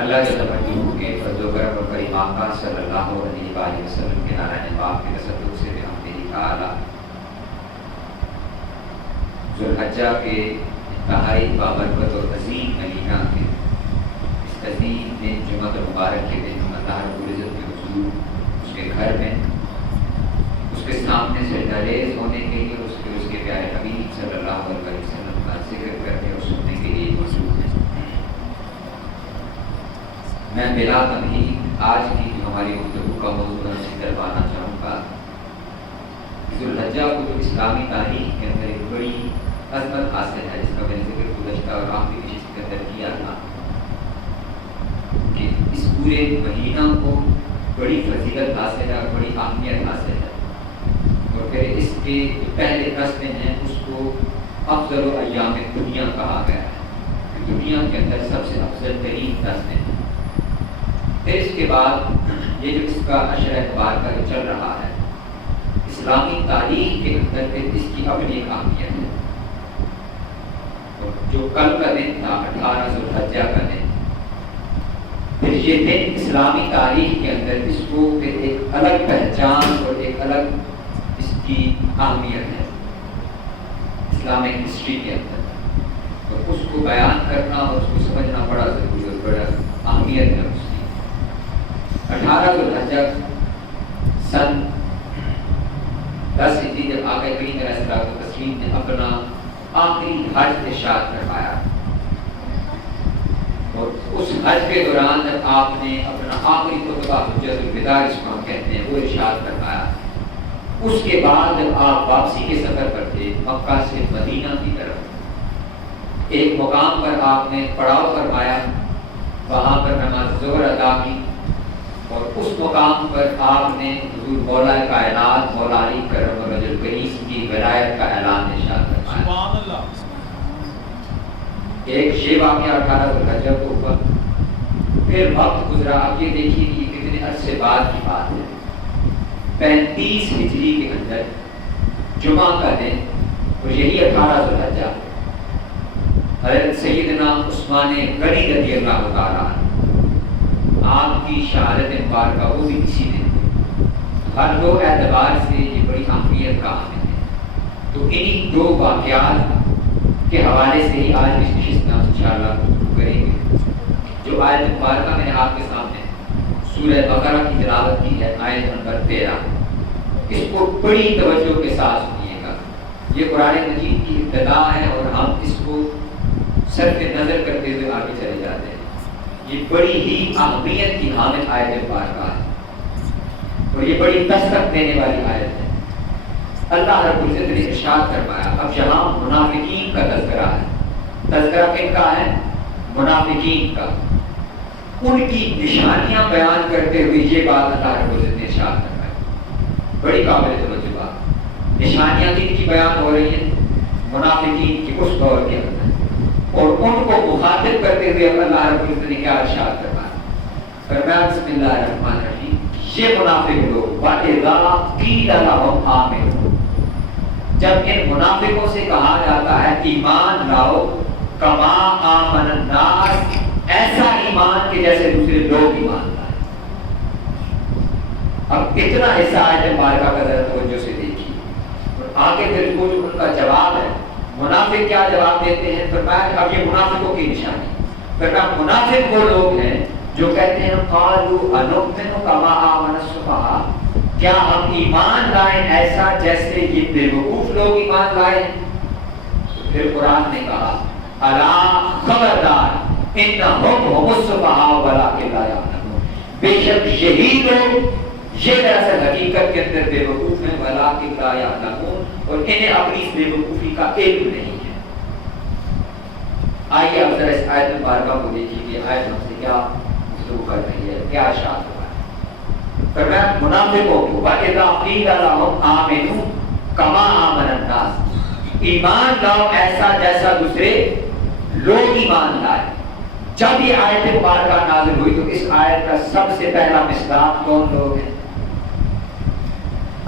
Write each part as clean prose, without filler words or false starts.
اللہ کے توجہ کے فضل و کرم اور کریم آقا صلی اللہ علیہ وآلہ وسلم کے نارائن پاک کے تصدق سے بحمدہ تعالی ذوالحجہ کے انتہائی بابرکت اور عظیم مہینہ کے اس عظیم دن جمعہ المبارک کے دن اللہ رب العزت کے حضور اس کے گھر میں اس کے سامنے سے ڈریز ہونے کے لیے اس کے پیارے حبیب صلی اللہ علیہ وسلم کا ذکر کرنے اور سننے کے لیے موجود ہیں۔ میں بلا تمہید آج کی جو ہماری گفتگو کا موضوع ہے کروانا چاہوں گا۔ ذوالحجہ کو جو اسلامی تاریخ کے اندر ایک بڑی عظمت حاصل ہے، جس کا میں نے ذکر گزشتہ اور آخری نشست کے اندر کیا تھا کہ اس پورے مہینہ کو بڑی فضیلت حاصل ہے اور بڑی اہمیت حاصل ہے، اور پھر اس کے جو پہلے 10 دن ہیں اس کو افضل و ایام دنیا کہا گیا ہے، دنیا کے اندر سب سے افضل ترین 10 دن۔ پھر اس کے بعد یہ جو اس کا عشر اعتبار کا جو چل رہا ہے اسلامی تاریخ کے اندر پھر اس کی اپنی ایک اہمیت ہے، اور جو کل کا دن تھا 18 ذوالحجہ کا دن، پھر یہ دن اسلامی تاریخ کے اندر اس کو پھر ایک الگ پہچان اور ایک الگ اس کی اہمیت ہے اسلامک ہسٹری کے اندر، اور اس کو بیان کرنا اور اس کو سمجھنا بڑا ضروری اور بڑا اہمیت ہے اس کی۔ 18 ذوالحجہ سن 10 ہجری جب آقا کریم علیہ الصلوۃ والتسلیم نے اپنا آخری حج ارشاد فرمایا، اور اس حج کے دوران جب آپ نے اپنا آخری خطبہ حجۃ الوداع جس کو ہم کہتے ہیں وہ ارشاد فرمایا، اس کے بعد جب آپ واپسی کے سفر پر تھے مکہ سے مدینہ کی طرف، ایک مقام پر آپ نے پڑاؤ فرمایا، وہاں پر نماز ظہر ادا کی، اور اس مقام پر آپ نے حضور مولا کائنات مولا علی کرم اور وجہ الکریم کی ولایت کا اعلان ارشاد فرمایا۔ سبحان اللہ۔ ایک یہ واقعہ 18 ذوالحجہ کو ہوا، پھر وقت گزرا، اب یہ دیکھیے کہ کتنے عرصے بعد کی بات ہے، 35 ہجری کے اندر جمعہ کا دن، اور یہی 18 ذوالحجہ حضرت سیدنا عثمان غنی رضی اللہ تعالیٰ آپ کی شہادت مبارکہ وہ بھی اسی دن، ہر دو اعتبار سے یہ بڑی اہمیت کا حامل ہے۔ تو انہی 2 واقعات کے حوالے سے ہی آج اس نشست میں انشاءاللہ کریں گے۔ جو آیت مبارکہ میں نے آپ کے سامنے سورہ بقرہ کی تلاوت کی ہے، آیت نمبر 13، اس کو بڑی توجہ کے ساتھ سنیے گا۔ یہ قرآن مجید کی ابتدا ہے اور ہم اس کو صرف نظر کرتے ہوئے آگے چلے جاتے ہیں۔ یہ بڑی ہی اہمیت کی حامل آیت مبارکہ ہے، اور یہ بڑی دستک دینے والی آیت ہے۔ اللہ رب العزت نے ارشاد فرمایا، اب یہاں منافقین کا تذکرہ ہے۔ تذکرہ کن کا ہے؟ منافقین کا۔ ان کی نشانیاں بیان کرتے ہوئے یہ بات اللہ رب العزت نے ارشاد فرمائی، بڑی قابل توجہ بات۔ نشانیاں کن کی بیان ہو رہی ہیں؟ منافقین کی اس دور کے اندر، اور ان کو مخاطب کرتے ہوئے اللہ رب العزت نے کیا ارشاد فرمایا؟ فرمایا بسم اللہ الرحمن الرحیم، یہ منافق لوگ وَإِذَا قِيلَ لَهُمْ آمِنُوا، جب ان منافقوں سے کہا جاتا ہے ایمان لاؤ، کما آمن الناس، ایسا ایمان کہ جیسے دوسرے لوگ ایمان لائے۔ اب اتنا حصہ آیت مبارکہ کا ذرا توجہ سے دیکھیے، اور آگے پھر وہ جو ان کا جواب ہے، منافق کیا جواب دیتے ہیں؟ فرمایا کہ اب یہ منافقوں کی نشانی، فرمایا منافق وہ لوگ ہیں جو کہتے ہیں قالوا انؤمن کما آمن السفہاء، کیا ہم ایمان لائیں ایسا جیسے یہ بے وقوف لوگ ایمان لائے ہیں؟ پھر قرآن نے کہا الا خبردار انہم هم السفہاء ولکن لا یعلمون، بے شک یہی لوگ یہ دراصل حقیقت کے اندر بے وقوف ہیں، ولکن لا یعلمون، اور انہیں اپنی اس بے وقوفی کا علم نہیں ہے۔ آئیے اب ذرا اس آیت مبارکہ کو دیکھیے کہ آیت ہم سے کیا گفتگو کر رہی ہے، کیا ارشاد ہوا ہے۔ فرمایا منافقوں کو وَإِذَا قِيلَ لَهُمْ آمِنُوا كَمَا آمَنَ النَّاسُ، ایمان لاؤ ایسا جیسا دوسرے لوگ ایمان لائے۔ جب یہ آیت مبارکہ نازل ہوئی تو اس آیت کا سب سے پہلا مصداق کون لوگ ہیں؟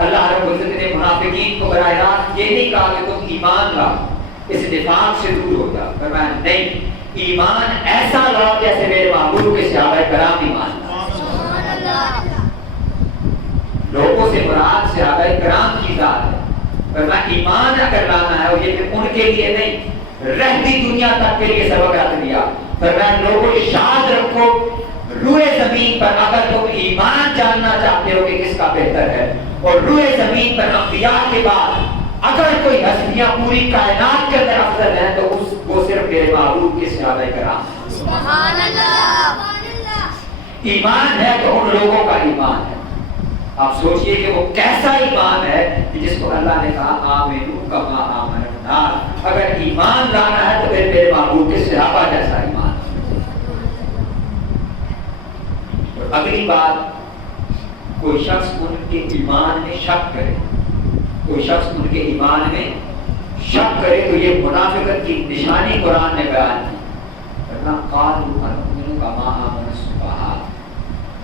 اللہ رب العزت نے منافقین کو براہ راست یہ نہیں کہا کہ تم ایمان لاؤ، اس نفاق سے دور ہو جاؤ، فرمایا نہیں، ایمان ایسا لاؤ جیسے میرے محبوب کے صحابہ کرام ایمان لائے۔ لوگوں سے مراد صحابہ کرام کی ذات ہے، ورنہ ایمان اگر لانا ہے اور یہ ان کے لیے نہیں، رہتی دنیا تک کے لیے سبق رکھ دیا۔ فرمایا لوگوں یاد رکھو روئے زمین پر اگر تم ایمان جاننا چاہتے ہو کہ کس کا بہتر ہے، اور روئے زمین پر انبیاء کے بعد اگر کوئی ہستیاں پوری کائنات کے اندر افضل ہیں تو وہ صرف میرے محبوب کے صحابہ کرام۔ سبحان اللہ۔ ایمان ہے تو ان لوگوں کا ایمان ہے۔ آپ سوچئے کہ وہ کیسا ایمان ہے کہ جس کو اللہ نے کہا آمنو کما آمن الناس۔ اگر ایمان لانا ہے تو پھر میرے محبوب کے صحابہ جیسا ایمان۔ اور اگلی بات، کوئی شخص ان کے ایمان میں شک کرے، کوئی شخص ان کے ایمان میں شک کرے تو یہ منافقت کی نشانی قرآن نے بیان کی۔ ورنہ قالوا انؤمن کما آمن السفہاء،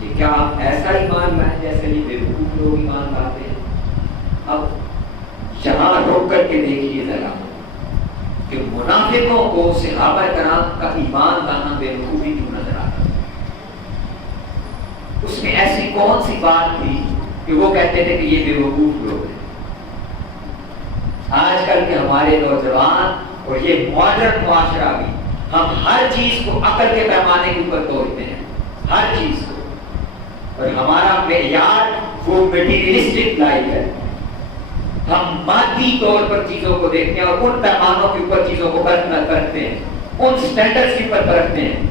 کہ کیا آپ ایسا ایمان لائیں جیسے یہ بیوقوف لوگ ایمان لاتے ہیں۔ اب یہاں رک کر کے دیکھیے ذرا کہ منافقوں کو صحابہ کرام کا ایمان لانا بیوقوفی کیوں نظر آتا ہے۔ اس میں ایسی کون سی بات تھی کہ وہ کہتے تھے کہ یہ بیوقوف لوگ ہیں۔ آج کل کے ہمارے نوجوان اور یہ ماڈرن معاشرہ بھی، ہم ہر چیز کو عقل کے پیمانے کے اوپر توڑتے ہیں، ہر چیز کو، اور ہمارا معیار وہ میٹیریلسٹک لائف ہے۔ ہم مادی طور پر چیزوں کو دیکھتے ہیں اور ان پیمانوں کے اوپر چیزوں کو کرتے ہیں، ان سٹینڈرڈز کے اوپر پرکھتے ہیں۔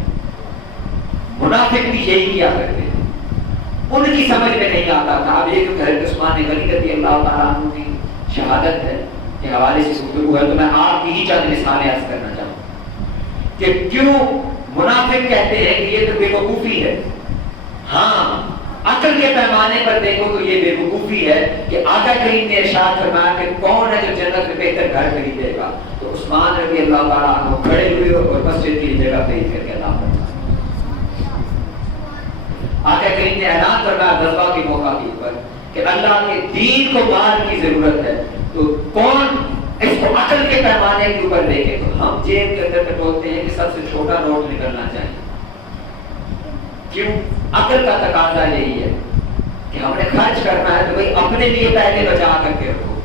منافق بھی یہی کیا کرتے ہیں، ان کی سمجھ میں نہیں آتا تھا۔ اب یہ جو حضرت عثمان غنی رضی اللہ تعالیٰ عنہ کی شہادت ہے کے حوالے سے گفتگو ہے تو میں آپ کی ہی چند مثالیں عرض کرنا چاہوں گا کہ کیوں منافق کہتے ہیں کہ یہ تو بے وقوفی ہے۔ ہاں عقل کے پیمانے پر دیکھو تو یہ بے وقوفی ہے کہ آقا کریم نے ارشاد فرمایا کہ کون ہے جو جنت میں بہتر گھر خریدے گا، تو عثمان رضی اللہ تعالیٰ عنہ کھڑے ہوئے اور مسجد کی جگہ خرید کر کے ادا فرمایا۔ آقا کریم نے اعلان فرمایا غزوہ کے موقع کے اوپر کہ اللہ کے دین کو مال کی ضرورت ہے، تو کون اس کو عقل کے پیمانے کے اوپر دیکھے تو ہم جیب کے اندر بولتے ہیں کہ سب سے چھوٹا نوٹ نکلنا چاہیے۔ کیوں؟ عقل کا تقاضا یہی ہے کہ ہم نے خرچ کرنا ہے تو بھائی اپنے لیے پہلے بچا کر کے رکھو،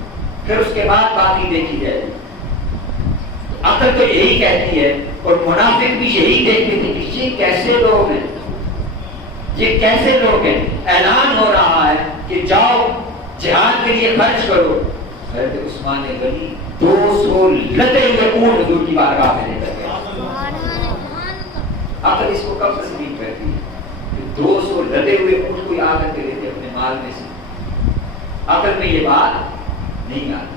پھر اس کے بعد باقی دیکھی جائے گی۔ عقل تو یہی کہتی ہے، اور منافق بھی یہی دیکھتے تھے کہ یہ کیسے لوگ ہیں، یہ کیسے لوگ ہیں۔ اعلان ہو رہا ہے کہ جاؤ جہاد کے لیے خرچ کرو، حضرت عثمان غنی 200 لدے ہوئے اونٹ حضور کی بارگاہ میں لے کر گئے۔ عقل اس کو کب تسلیم کرتی ہے کہ 200 لدے ہوئے اونٹ کوئی آ کر کے لیتے اپنے مال میں سے؟ عقل میں یہ بات نہیں آتی،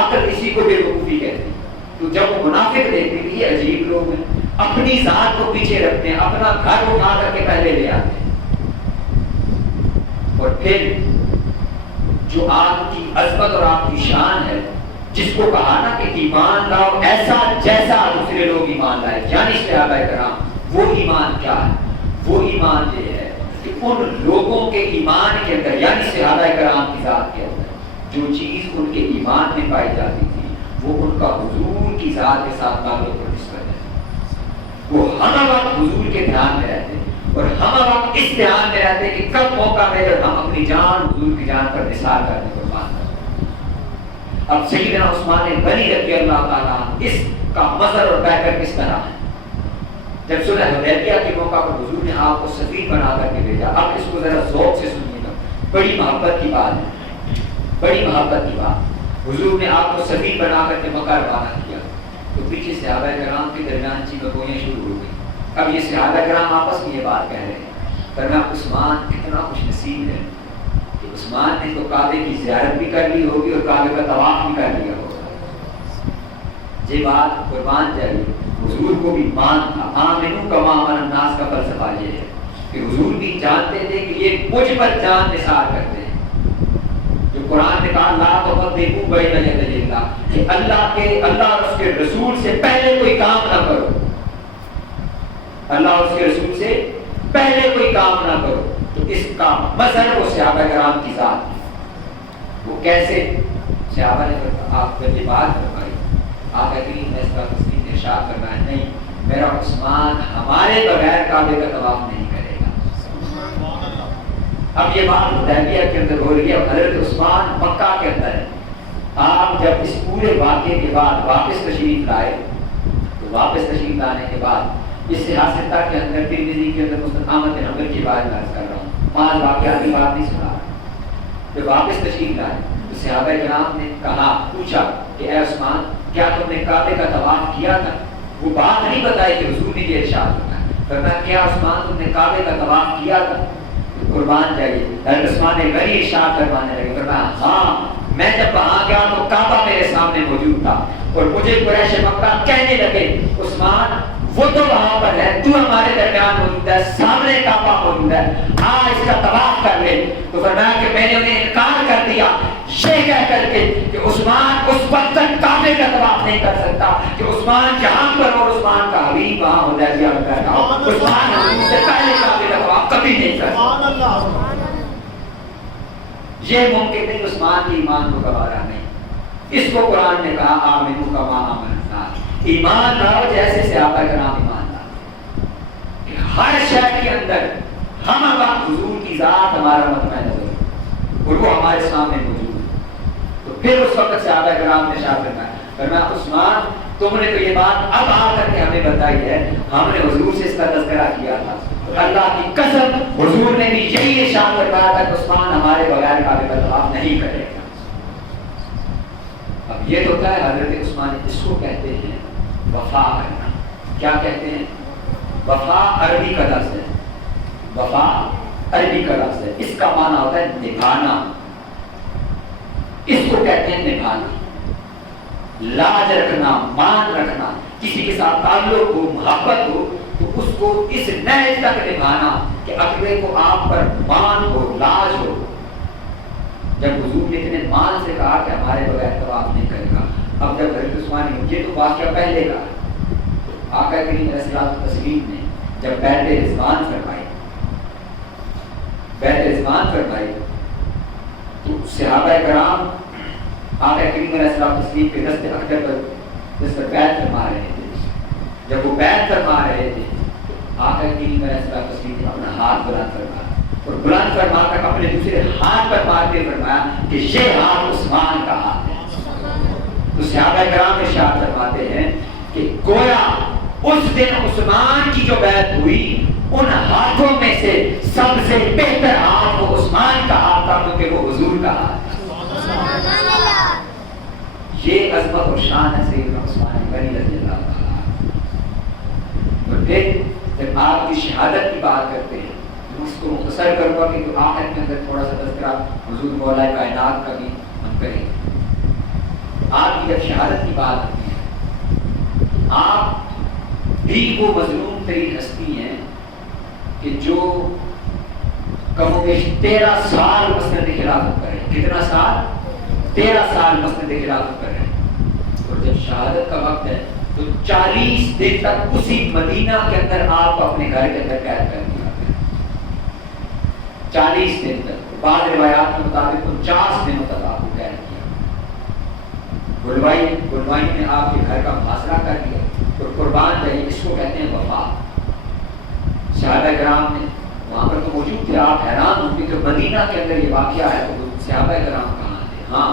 عقل اسی کو بے وقوفی کہتی ہے۔ تو جب وہ منافق دیکھتے ہیں کہ یہ عجیب لوگ ہیں، اپنی ذات کو پیچھے رکھتے ہیں، اپنا گھر اٹھا کر کے پہلے لے آتے ہیں، اور پھر جو آپ کی عظمت اور آپ کی شان ہے، جس کو کہا نا کہ ایمان لاؤ ایسا جیسا دوسرے لوگ ایمان لائے، یعنی صحابہ کرام، وہ ایمان کیا ہے؟ وہ ایمان یہ ہے کہ ان لوگوں کے ایمان کے اندر، یعنی صحابہ کرام کی ذات کے اندر جو چیز ان کے ایمان میں پائی جاتی تھی وہ ان کا حضور کی ذات کے ساتھ تعلق اور نسبت ہے۔ وہ ہر وقت حضور کے دھیان میں رہتے اور ہم وقت اس دھیان میں رہتے کہ کب موقع ملے جب ہم اپنی جان حضور کی جان پر نثار کرنے کو بات کریں۔ اب سیدنا عثمان غنی رضی اللہ تعالیٰ اس کا مظہر اور بیکر کس طرح ہے؟ جب صلح حدیبیہ کے موقع پر حضور نے آپ کو سفیر بنا کر کے بھیجا، اب اس کو ذرا ذوق سے سنیے گا، بڑی محبت کی بات ہے، بڑی محبت کی بات۔ حضور نے آپ کو سفیر بنا کر کے مکہ روانہ کیا تو پیچھے صحابہ کرام کے درمیان چیخیں شروع ہو گئی۔ اب یہ صحابہ کرام آپس میں یہ بات کہہ رہے ہیں، کرنا عثمان کتنا خوش نصیب ہے کہ عثمان نے تو کعبے کی زیارت بھی کر لی ہوگی اور کعبے کا طواف بھی کر لیا ہوگا۔ یہ بات قربان جائے، حضور کو بھی مان تھا۔ آمنو کما آمن الناس کا فلسفہ یہ ہے کہ حضور بھی جانتے تھے کہ یہ مجھ پر جان نثار کرتے ہیں۔ جو قرآن نے کہا لا تقدموا بین یدی اللہ، کہ اللہ اور اس کے رسول سے پہلے کوئی کام نہ کرو، اللہ اور اس کے رسول سے پہلے کوئی کام نہ کرو۔ تو اس کا مظہر وہ صحابہ کرام کی ذات، وہ کیسے صحابہ نے آپ کو یہ بات فرمائی، آپ کریم نے اس کا تسلیم ارشاد کرنا ہے نہیں، میرا عثمان ہمارے بغیر کعبے کا طواف نہیں کرے گا. اب یہ بات حدیبیہ کے اندر ہو رہی ہے. حضرت عثمان مکہ کے اندر ہے. آپ جب اس پورے واقعے کے بعد واپس تشریف لائے تو واپس تشریف لانے کے بعد اس سیاستہ کے اندر ترمذی کے اندر مستقامت حمل کے بارے میں عرض کر رہا ہوں. پانچ واقعات کی بات نہیں سنا. جب واپس تشریف لائے تو صحابہ کرام نے کہا, پوچھا کہ اے عثمان کیا تم نے کعبے کا طواف کیا تھا؟ وہ بات نہیں بتائی کہ حضور نے یہ ارشاد فرمایا. فرمایا کیا عثمان تم نے کعبے کا طواف کیا تھا؟ قربان جائیے. حضرت عثمان نے غنی ارشاد فرمانے لگے. فرمایا ہاں, میں جب وہاں گیا تو کعبہ میرے سامنے موجود تھا اور مجھے قریش مکہ کہنے لگے عثمان وہ تو وہاں پر ہے, تو ہمارے درمیان موجود ہے, سامنے کعبہ موجود ہے, اس کا طواف کر لے. تو فرمایا کہ میں نے انہیں انکار کر دیا یہ کہہ کر کے کہ عثمان اس وقت تک کعبے کا طواف نہیں کر سکتا کہ عثمان جہاں پر اور عثمان کا حبیب وہاں ہو جائے. عثمان حبیب سے پہلے کعبے کا طواف کبھی نہیں کر سکتا. یہ ممکن نہیں, عثمان کے ایمان کو گوارا نہیں. اس کو قرآن نے کہا آمنو کما آمن الناس, ایمان لاؤ جیسے صحابہ کرام ایمان لاؤ. ہر شے کے اندر ہم وقت حضور کی ذات ہمارا مطمع نظر اور وہ ہمارے سامنے موجود ہے. تو پھر اس وقت صحابہ کرام نے ارشاد فرمایا عثمان تم نے تو یہ بات اب آ کر کے ہمیں بتائی ہے, ہم نے حضور سے اس کا تذکرہ کیا تھا. اللہ کی قسم حضور نے بھی یہی ارشاد فرمایا تھا کہ عثمان ہمارے بغیر کعبے کا طواف نہیں کرے گا. اب یہ تو ہے حضرت عثمان, اس کو کہتے ہیں وفا کرنا. کیا کہتے ہیں؟ وفا عربی کا لفظ ہے. وفا عربی کا لفظ ہے. اس کا معنی ہوتا ہے نبھانا. اس کو کہتے ہیں نبھانا, لاج رکھنا, مان رکھنا. کسی کے ساتھ تعلق ہو, محبت ہو تو اس کو اس نئے تک نبھانا کہ اگلے کو آپ پر مان ہو, لاج ہو. جب حضور نے اتنے مان سے کہا کہ ہمارے بغیر طواف نہیں کرے گا, اب جب حضرت عثمان نے یہ تو واقعہ پہلے کا آقا کریم علیہ الصلوۃ والتسلیم نے جب بیعت رضوان فرمائی, بیعت رضوان فرمائی تو صحابہ کرام آقا کریم علیہ الصلوۃ والتسلیم کے دست اقدس پر جس پر بیعت فرما رہے تھے. جب وہ بیعت فرما رہے تھے آقا کریم علیہ الصلوۃ والتسلیم نے اپنا ہاتھ بلند فرمایا اور بلند فرما کر اپنے دوسرے ہاتھ پر مار کے فرمایا کہ یہ ہاتھ عثمان کا ہاتھ ہے. تو صحابہ کرام ارشاد فرماتے ہیں کہ گویا اس دن عثمان کی جو بیعت ہوئی ان ہاتھوں میں سے سب سے بہتر ہاتھ وہ عثمان کا ہاتھ تھا کیونکہ وہ حضور کا ہاتھ تھا. یہ عظمت اور شان ہے سیدنا عثمان غنی رضی اللہ تعالیٰ. اور پھر جب آپ کی شہادت کی بات کرتے ہیں اس کو مختصر کروں گا کہ آخر کے اندر تھوڑا سا تذکرہ حضور مولا کائنات کا بھی ہم کریں. آپ کی جب شہادت کی بات ہوتی ہے, آپ بھی وہ مظلوم ترین ہستی ہیں کہ جو کم و بیش 13 سال مسند خلافت پر ہیں. کتنا سال؟ 13 سال مسند خلافت پر ہیں. اور جب شہادت کا وقت ہے تو 40 دن تک اسی مدینہ کے اندر آپ اپنے گھر کے اندر قید کر دیا. 40 دن تک, بعض روایات کے مطابق 49 دنوں تک آپ کو قید کیا. گلوائی نے آپ کے گھر کا محاصرہ کر دیا. اور قربان جائیے, اس کو کہتے ہیں وفا. صحابہ کرام نے وہاں پر تو موجود تھے, آپ حیران ہوتے کہ مدینہ کے اندر یہ واقعہ ہے تو صحابہ کرام کہاں تھے. ہاں,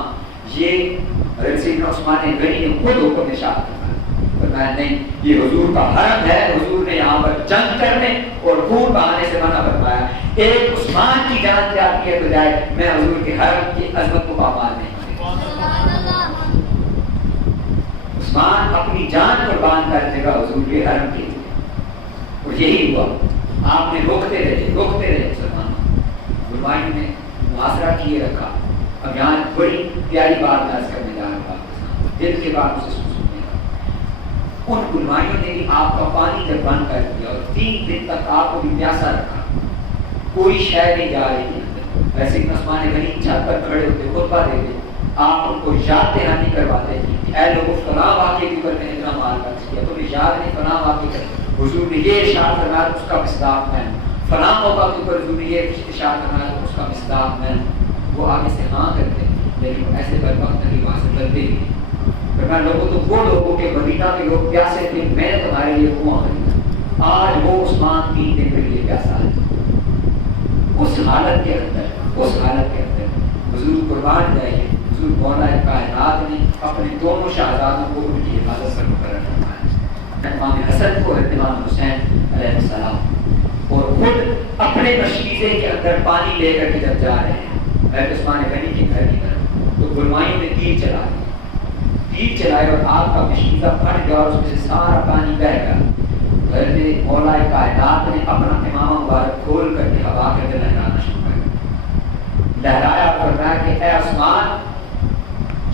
یہ حضرت سیدنا عثمان غنی نے خود حکم ارشاد فرمایا نہیں, یہ حضور کا حرم ہے, حضور نے یہاں پر جنگ کرنے اور خون بہانے سے منع فرمایا. ایک عثمان کی جان جاتی ہے بجائے میں حضور کے حرم کی عظمت کو پامال نہیں کروں. عثمان اپنی جان قربان کر دے گا حضور کے حرم کے لیے. اور یہی ہوا, آپ نے روکتے رہے مسلمانوں. گلوائی نے محاصرہ کیے رکھا. اب یہاں بڑی پیاری بات درج کرنے جا رہا ہوں, دل کے بعد اسے سننے کا. ان گلوائیوں نے بھی آپ کا پانی جب بند کر دیا اور 3 دن تک آپ کو بھی پیاسا رکھا, کوئی شے نہیں جا رہی تھی. ویسے عثمان غنی چھت پر کھڑے ہوتے خطبہ دیتے, آپ ان کو یاد دہانی کرواتے کہ اے لوگوں فلاں واقعے کے اوپر میں اتنا مال خرچ کیا, تمہیں یاد نہیں فلاں واقعے کا حضور نے یہ ارشاد فرمایا اس کا مصداق میں, فلاں موقع کے اوپر حضور نے یہ ارشاد فرمایا اس کا مصداق میں. وہ آگے سے ہاں کرتے لیکن ایسے بر وقت نہیں وہاں سے چلتے ہی. فرمایا لوگوں تو وہ لوگوں کے مدینہ کے لوگ پیاسے تھے، میں نے تمہارے لیے کنواں خریدا، آج وہ عثمان 3 دن کے لیے پیاسا ہے۔ اس حالت کے اندر حضور قربان جائیے، حضور مولا کائنات نے اپنے دونوں شہزادوں کو ان کی حفاظت پر مقرر فرمایا، امام حسن کو امام حسین علیہ السلام، اور خود اپنے مشکیزے کے اندر پانی لے کر کے جب جا رہے ہیں حضرت عثمان غنی کے گھر کی طرف، تو گلمائیوں نے تیر چلائے اور آپ کا مشکیزہ پھٹ گیا اور اس میں سے سارا پانی بہہ گیا۔ حضرت مولا کائنات نے اپنا امامہ مبارک کھول کر کے ہوا کے اندر لہرانا شروع کر دیا، لہرایا اور کہا کہ اے عثمان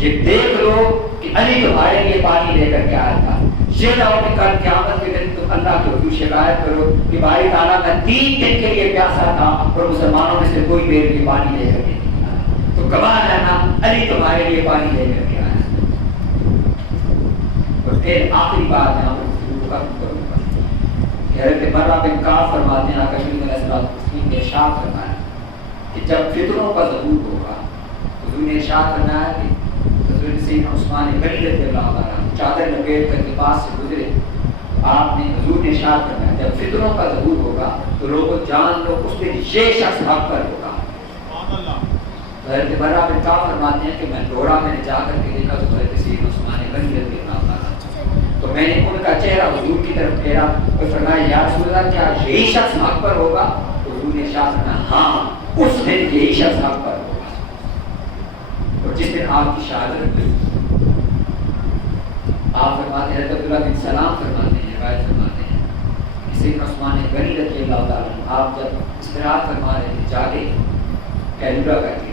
یہ دیکھ لو کہ علی تمہارے لیے پانی لے کر کے آیا تھا، یہ نہ ہو کہ کل قیامت کے دن تم اللہ کے حضور شکایت کرو کہ باری تعالیٰ میں 3 دن کے لیے پیاسا تھا اور مسلمانوں میں سے کوئی میرے لیے پانی لے کر کے نہیں آیا، تو گواہ رہنا علی تمہارے لیے پانی لے کر کے آیا۔ اور پھر آخری بات یہاں پر گفتگو ختم کروں گا کہ حضرت برہ بن کعب فرماتے ہیں آقا کریم علیہ السلام نے ارشاد فرمایا کہ جب فتنوں کا ظہور ہوگا، حضور نے ارشاد فرمایا کہ حضرت سیدنا عثمان غنی رضی اللہ عنہ چادر لپیٹ کر کے پاس سے گزرے، آپ نے حضور نے ارشاد فرمایا جب فتنوں کا ظہور ہوگا تو لوگوں جان لو اس دن یہ شخص حق پر ہوگا۔ حضرت برہ بن کعب فرماتے ہیں کہ میں دوڑا، میں نے جا کر کے دیکھا تو حضرت سیدنا عثمان غنی رضی اللہ عنہ، تو میں نے ان کا چہرہ حضور کی طرف پھیرا اور فرمایا یا رسول اللہ کیا یہی شخص حق پر ہوگا؟ حضور نے ارشاد فرمایا ہاں اس دن یہی شخص حق پر ہوگا۔ اور جس دن آپ کی شہادت ہوئی، آپ فرماتے ہیں حضرت عبداللہ بن سلام فرماتے ہیں، روایت فرماتے ہیں کہ سیدنا عثمان غنی رضی اللہ تعالیٰ آپ جب استراحت فرما رہے تھے جاگے قیلولہ کر کے،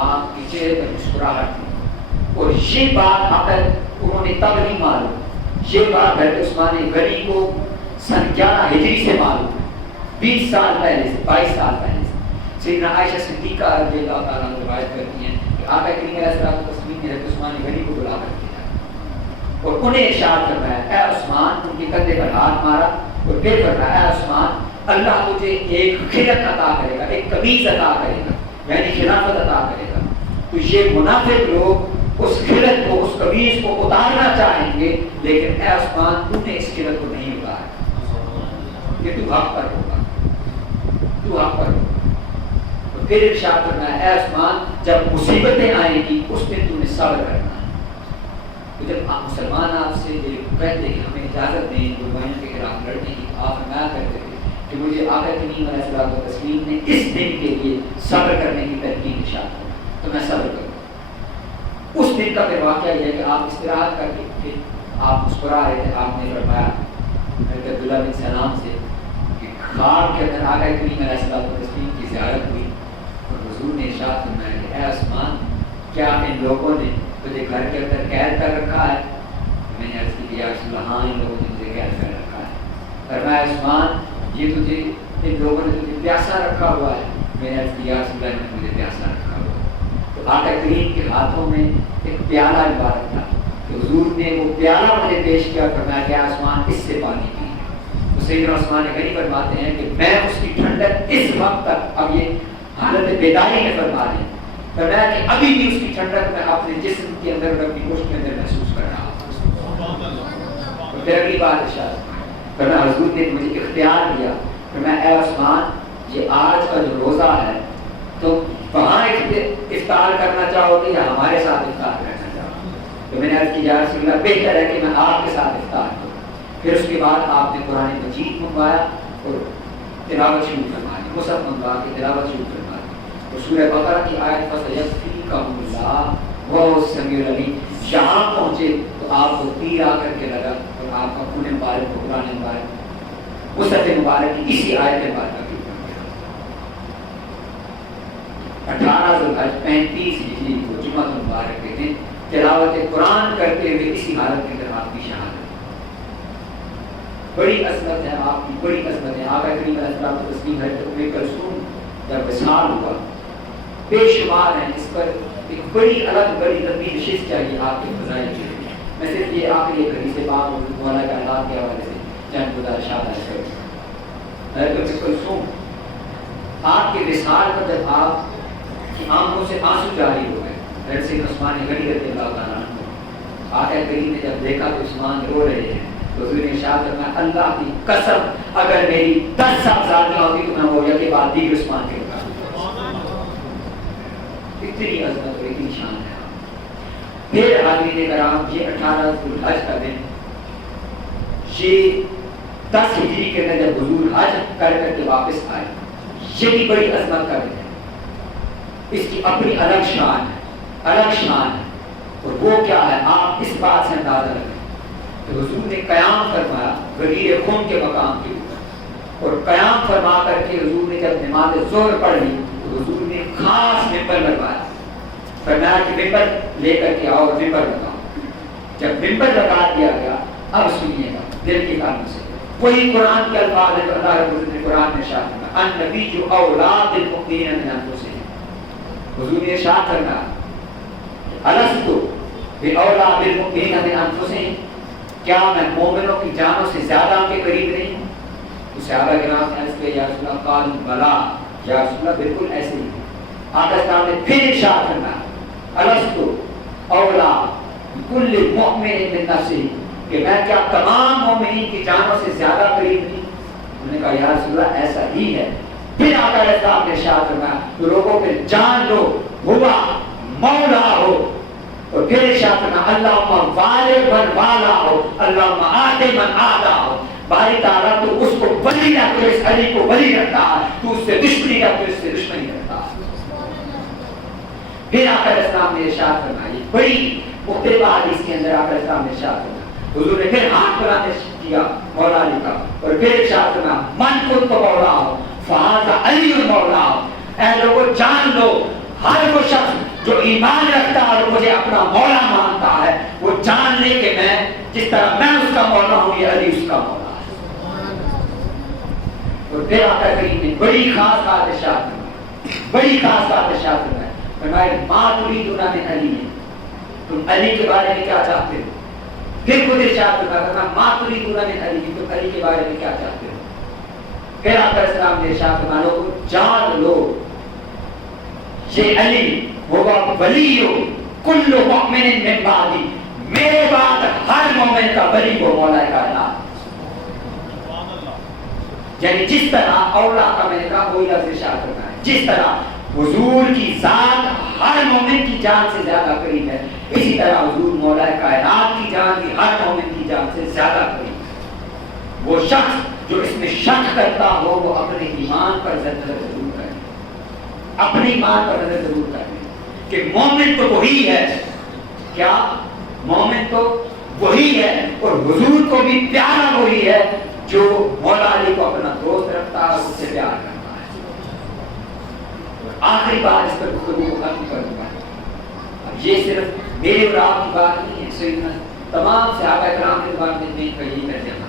آپ کے چہرے پر مسکراہٹ تھی، اور یہ بات انہوں نے تب نہیں معلوم، یہ بات حضرت عثمان غنی کو سن 11 ہجری سے معلوم ہے، 20 سال پہلے سے، 22 سال پہلے سے۔ سیدنا عائشہ صدیقہ رضی اللہ تعالیٰ روایت کرتی ہیں کہ آقا کریم علیہ السلام تسلیم نے حضرت عثمان غنی کو بلا کر دیا اور انہیں ارشاد فرمایا اے عثمان، ان کے کندھے پر ہاتھ مارا اور پھر فرمایا اے عثمان اللہ تجھے ایک خلعت عطا کرے گا، ایک قمیص عطا کرے گا، یعنی خلافت عطا کرے گا، تو یہ منافق لوگ اس خلعت کو، اس قمیص کو اتارنا چاہیں گے، لیکن اے عثمان تو نے اس خلعت کو نہیں اتارا کہ تو حق پر ہوگا، تو حق پر ہوگا۔ تو پھر ارشاد کرنا ہے اے عثمان جب مصیبتیں آئیں گی اس دن تو نے صبر کرنا ہے۔ تو جب مسلمان آپ سے یہ کہتے کہ ہمیں اجازت دیں قربانیوں کے خلاف لڑنے کی، آپ فرمایا کرتے تھے کہ مجھے آقا کریم علیہ الصلوۃ والتسلیم نے اس دن کے لیے صبر کرنے کی تلقین ارشاد کی تو میں صبر کروں۔ اس دن کا پھر واقعہ یہ ہے کہ آپ استراحت کر کے پھر آپ مسکرا رہے تھے، آپ نے فرمایا حضرت عبداللہ بن سلام سے کہ خواب کے اندر آقا کریم علیہ الصلوۃ والتسلیم کی زیارت ہوئی اور حضور نے ارشاد فرمایا کہ اے عثمان کیا ان لوگوں نے تجھے گھر کے اندر قید کر رکھا ہے؟ میں نے عرض کی کہ یا رسول اللہ ہاں ان لوگوں نے مجھے قید کر رکھا ہے۔ فرمایا عثمان یہ تجھے ان لوگوں نے تجھے پیاسا رکھا ہوا ہے؟ میں نے عرض کی یا رسول اللہ نے مجھے پیاسا رکھا ہوا ہے۔ تو آقا کریم کے ہاتھوں میں ایک پیالہ عبارت تھا کہ حضور نے وہ پیالہ مجھے پیش کیا، فرمایا کہ عثمان اس سے پانی پی۔ تو سیدنا عثمان غنی فرماتے ہیں کہ میں اس کی ٹھنڈک اس وقت تک، اب یہ حالت بیداری میں فرما رہے ہیں، فرمایا کہ ابھی بھی اس کی ٹھنڈک میں اپنے جسم کے اندر اور اپنی گوشت کے اندر محسوس کر رہا ہوں۔ تو پھر اگلی بات ارشاد فرمایا حضور نے مجھے اختیار دیا، فرمایا اے عثمان یہ آج کا جو روزہ ہے تو وہاں افطار کرنا چاہو گے یا ہمارے ساتھ افطار کرنا چاہو گے؟ تو میں نے عرض کی یا رسول اللہ بہتر ہے کہ میں آپ کے ساتھ افطار کروں۔ پھر اس کے بعد آپ نے قرآن مجید منگوایا اور تلاوت شروع فرما دی، مصحف منگوا کے تلاوت شروع فرما دی اور سورہ بقرہ کی آیت فَسَيَكْفِيكَهُمُ اللَّهُ وَهُوَ السَّمِيعُ الْعَلِيمُ جہاں پہنچے تو آپ کو تیر آ کر کے لگا اور آپ کا خون مبارک کو قرآن مبارک مصحف مبارک کی اسی آیت مبارکہ کی 18 ذوالحج 35 ہجری کو جمعہ مبارک کے دن تلاوت قرآن کرتے ہوئے اسی حالت کے اندر آپ کی شہادت۔ بڑی عظمت ہے آپ کی، بڑی عظمت ہے۔ آقا کریم علیہ السلام تسلیم ہے ام کلثوم جب وصال ہوا بے شمار ہیں، اس پر ایک بڑی الگ بڑی لمبی نشست چاہیے آپ کے فضائل کے لیے۔ میں صرف یہ آخری ایک حدیث پاک اور مولا کائنات کے حوالے سے چند گزارشات عرض کروں۔ حضرت ام کلثوم آپ کے وصال پر جب آپ کی آنکھوں سے آنسو جاری ہو گئے، حضرت سیدنا عثمان غنی رضی اللہ تعالیٰ عنہ آقا کریم نے جب دیکھا تو عثمان رو رہے ہیں تو حضور نے ارشاد فرمایا اللہ کی قسم اگر میری 10 سالگرہ ہوتی تو میں وہ کے بعد دیگر عثمان کے ہوگا. اتنی عظمت اور اتنی شان ہے. پھر حاضرین کرام یہ 18 ذوالحج کا دن، یہ 10 ہجری کے اندر جب حضور حج کر کے واپس آئے، یہ بھی بڑی عظمت کا دن ہے. اس کی اپنی الگ شان ہے، الگ شان ہے. اور وہ کیا ہے آپ اس بات سے اندازہ لگیں کہ حضور نے قیام فرمایا غدیر خم کے مقام کے اوپر، اور قیام فرما کر کے حضور نے جب نماز ظہر پڑھ لی تو حضور نے خاص ممبر لگوایا. فرمایا کہ ممبر لے کر کے آؤ اور ممبر لگاؤ. جب ممبر لگا دیا گیا اب سنیے گا دل کے کانوں سے وہی قرآن کے الفاظ ہے. اللہ رب العزت نے قرآن میں ارشاد فرمایا النبی جو اولاد المؤمنین من انفسہم. حضور نے ارشاد فرمایا الستو باولاد المؤمنین من انفسہم، کیا میں مومنوں کی جانوں سے زیادہ ان کے قریب نہیں ہوں؟ تو صحابہ کرام نے عرض کیا یا رسول اللہ قالوا بلا، یا رسول اللہ بالکل ایسے ہی. آقا صاحب نے پھر ارشاد فرمایا الستو اولاد کل مؤمن من نفسہ، کہ میں کیا تمام مومنین کی جانوں سے زیادہ قریب نہیں؟ انہوں نے کہا یا رسول اللہ ایسا ہی ہے. پھر آقا صاحب نے ارشاد فرمایا تو لوگوں پہ جان لو ہوا مولا ہو. اور پھر ارشاد فرمایا اللہم والے من والا ہو اللہم آتے من آدھا ہو. باری تعالیٰ تو اس کو ولی رکھ تو اس علی کو ولی رکھتا ہے، تو اس سے دشمنی رکھ تو اس سے دشمنی رکھتا ہے. پھر آقا اسلام نے ارشاد فرمایا بڑی مختلف حدیث کے اندر آقا اسلام نے ارشاد فرمایا حضور نے پھر ہاتھ بلانے کیا مولا علی کا، اور پھر ارشاد فرمایا من کنت مولا ہو فہذا علی مولا ہو. اے لوگوں جان لو ہر وہ شخص جو ایمان رکھتا ہے اور مجھے اپنا مولا مانتا ہے وہ جان لے کہ میں جس طرح میں اس کا مولا ہوں یہ علی اس کا مولا ہے. اور پھر آقا کریم نے بڑی خاص بات ارشاد فرمائی، بڑی خاص بات ارشاد فرمائی فرمایا ما تريدون من علی، تم علی کے بارے میں کیا چاہتے ہو؟ پھر خود ارشاد فرمایا ما تريدون من علی، تم علی کے بارے میں کیا چاہتے ہو؟ پھر آقا اسلام نے ارشاد فرمایا لوگوں جان لو یہ علی ہوگا ولی کل مؤمن من بعدی، میرے بعد ہر مومن کا ولی وہ مولا کائنات. یعنی جس طرح اولا کا میں نے کہا وہی لفظ ارشاد کرنا ہے، جس طرح حضور کی ذات ہر مومن کی جان سے زیادہ قریب ہے اسی طرح حضور مولا کائنات کی جان بھی ہر مومن کی جان سے زیادہ قریب ہے. وہ شخص جو اس میں شک کرتا ہو وہ اپنے ایمان پر نظر ضرور کرے، اپنے ایمان پر نظر ضرور کرے کہ مومن تو وہی ہے. کیا مومن تو وہی ہے اور حضور کو بھی پیارا وہی ہے جو مولا علی کو اپنا دوست رکھتا ہے اور اس سے پیار کرتا ہے. آخری بات اس پر گفتگو کو ختم کروں گا. اب یہ صرف میرے اور آپ کی بات نہیں ہے، سیدنا تمام صحابہ کرام کے بارے میں یہی ترجمہ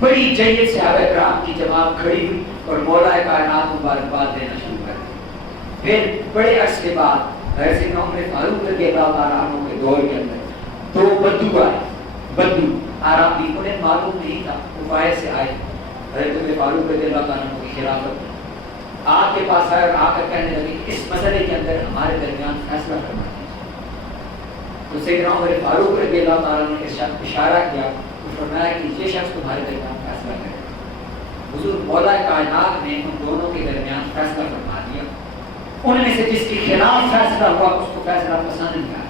بڑی جید صحابہ کرام کی جماعت کھڑی ہوئی اور مولا کائنات مبارکباد دینا شروع کر دی. پھر بڑے عرصے کے بعد حضرت عمر فاروق رضی اللہ تعالیٰ عنہ کے دور کے اندر دو بدو آئے، بدو عربی، انہیں معلوم نہیں تھا، وہ باہر سے آئے حضرت عمر فاروق رضی اللہ تعالیٰ عنہ کی خلافت میں آپ کے پاس آئے اور آ کر کہنے لگے اس مسئلے کے اندر ہمارے درمیان فیصلہ کرنا چاہیے. تو سیدنا عمر فاروق رضی اللہ تعالیٰ نے اشارہ کیا تو فرمایا کہ یہ شخص تمہارے درمیان فیصلہ کرے. حضور مولا کائنات نے ان دونوں کے درمیان فیصلہ فرما دیا. ان میں سے جس کے خلاف فیصلہ ہوا اس کو فیصلہ پسند نہیں آیا.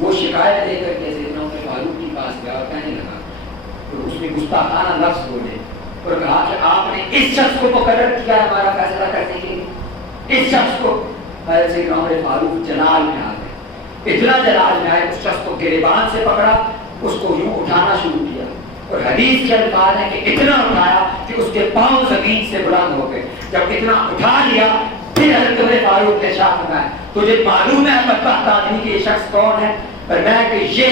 وہ شکایت لے کر کے سیدنا عمر فاروق کے پاس گیا اور کہنے لگا، اور اس نے گستاخانہ لفظ بولے اور کہا کہ آپ نے اس شخص کو مقرر کیا ہے ہمارا فیصلہ کرنے کے لیے. اس شخص کو سیدنا عمر فاروق جلال میں آ گئے، اتنا جلال میں آئے اس شخص کو گریبان سے پکڑا، اس کو یوں اٹھانا شروع کیا اور حدیث کے الفاظ ہے کہ اتنا اٹھایا کہ اس کے پاؤں زمین سے بلند ہو گئے. جب اتنا اٹھا لیا پھر حضرت عمر فاروق نے ارشاد فرمایا تجھے معلوم ہے بدبخت آدمی کہ یہ شخص کون ہے؟ فرمایا کہ یہ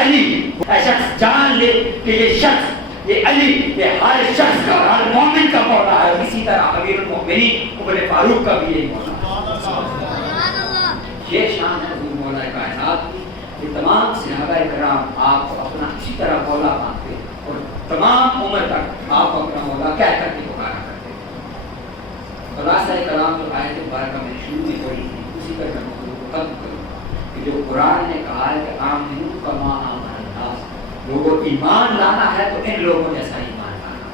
علی. اے شخص جان لے کہ یہ شخص، یہ علی، یہ ہر شخص کا، ہر مومن کا مولا ہے. اسی طرح امیر المؤمنین عمر فاروق کا بھی یہی مولا ہے. یہ شان ہے حضور مولا کائنات کی. یہ تمام صحابہ کرام آپ کو اپنا اسی طرح مولا مانتے اور تمام عمر تک آپ کو اپنا مولا کہہ کر کے پکارا کرتے. خلاصہ کلام جو آیت مبارکہ میں شروع میں پڑھی تھی اسی پر میں موضوع کو ختم کروں کہ جو قرآن نے کہا ہے کہ آمنوا کما آمن الناس، لوگوں ایمان لانا ہے تو ان لوگوں جیسا ایمان لانا۔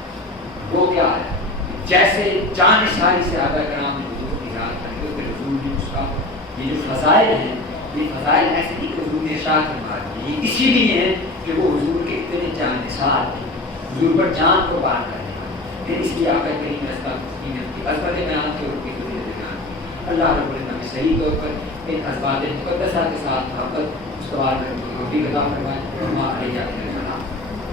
وہ کیا ہے؟ جیسے جانشاری صحابہ کرام نے حضور کی یاد کرتے ہوئے حضور نے اس کا یہ جو فضائل ہیں، یہ فضائل ایسے نہیں کہ حضور نے ارشاد فرما دیے، یہ اسی لیے ہیں کہ وہ حضور کے اتنے جاننثار تھے، حضور پر جان قربان کرنے والے۔ پھر اس لیے آقا کریم نے عظمت بیان کے ان کی ضرورت بیان کی۔ اللہ رب العزت ہمیں صحیح طور پر ان اسباب مقدسہ کے ساتھ محبت استوار کرنے کی توفیق عطا فرمائے۔